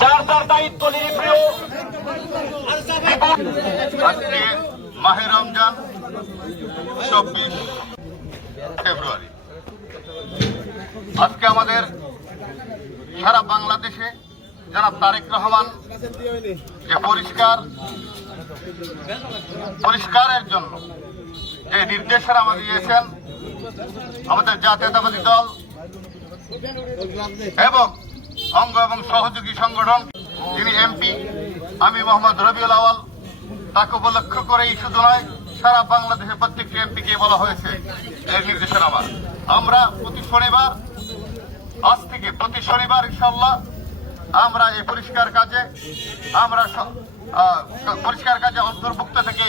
যার তার দায়িত্ব নির্ভীয় আজকে মাহে রমজান 24 ফেব্রুয়ারি। আজকে আমাদের সারা বাংলাদেশে জনাব তারেক রহমান যে পরিষ্কারের জন্য যে নির্দেশনা আমাদের দিয়েছেন, আমাদের জাতীয়তাবাদী দল এবং অঙ্গ এবং সহযোগী সংগঠন যিনি এমপি আমি মোহাম্মদ রবিউল আওয়াল, তাকে উপলক্ষ করেই শুধু নয় সারা বাংলাদেশের প্রত্যেকটি এমপিকে বলা হয়েছে এই নির্দেশনামা। আমরা আজ থেকে প্রতি শনিবার ইনশাআল্লাহ আমরা এই পরিষ্কার কাজে অন্তর্ভুক্ত থেকে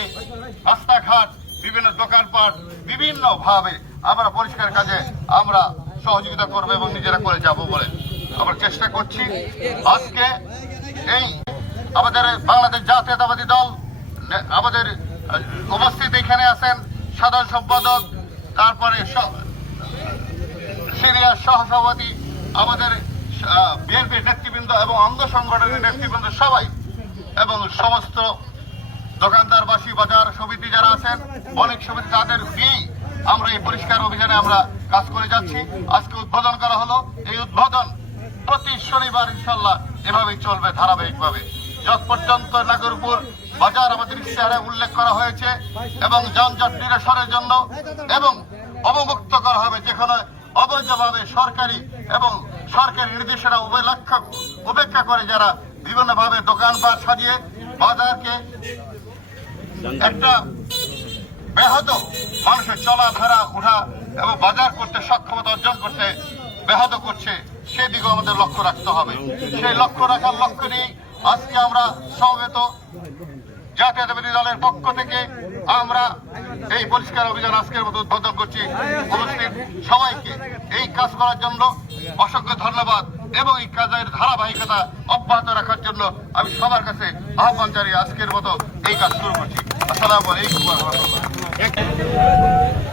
রাস্তাঘাট, বিভিন্ন দোকানপাট, বিভিন্ন ভাবে আমরা পরিষ্কার কাজে আমরা সহযোগিতা করবো এবং নিজেরা করে যাব বলে আমরা চেষ্টা করছি। আজকে এই আমাদের বাংলাদেশ জাতীয়তাবাদী দল আমাদের উপস্থিত এখানে আছেন সাধারণ সম্পাদক, তারপরে সিরিয়ার সহসভাপতি, আমাদের বিএনপির নেতৃবৃন্দ এবং অঙ্গ সংগঠনের নেতৃবৃন্দ সবাই, এবং সমস্ত দোকানদারবাসী, বাজার সমিতি যারা আছেন, অনেক সমিতি, তাদের দিয়েই আমরা এই পরিষ্কার অভিযানে আমরা কাজ করে যাচ্ছি। আজকে উদ্বোধন করা হলো। এই উদ্বোধন প্রতি শনিবার ইনশাল্লাহ এভাবেই চলবে ধারাবাহিকভাবে, যত পর্যন্ত নাগরপুর বাজার আমাদের ইশতেহারে উল্লেখ করা হয়েছে এবং যানজট নিরসনের জন্য এবং অবমুক্ত করা হবে যেখানে অবৈধভাবে সরকারি নির্দেশনা উপেক্ষা করে যারা বিভিন্নভাবে দোকানপাট সাজিয়ে বাজারকে একটা ব্যাহত মানুষের চলাফেরা উঠা এবং বাজার করতে সক্ষমতা অর্জন করতে ব্যাহত করছে, সেদিকেও আমাদের লক্ষ্য রাখতে হবে। সেই লক্ষ্য রাখার লক্ষ্য নিয়ে আজকে আমরা সমবেত জাতীয়তাবাদী দলের পক্ষ থেকে আমরা এই পরিষ্কার অভিযান আজকের মতো উদ্বোধন করছি। উপস্থিত সবাইকে এই কাজ করার জন্য অসংখ্য ধন্যবাদ এবং এই কাজের ধারাবাহিকতা অব্যাহত রাখার জন্য আমি সবার কাছে আহ্বান জানিয়ে আজকের মতো এই কাজ শুরু করছি। আসসালামু আলাইকুম ওয়া রাহমাতুল্লাহ।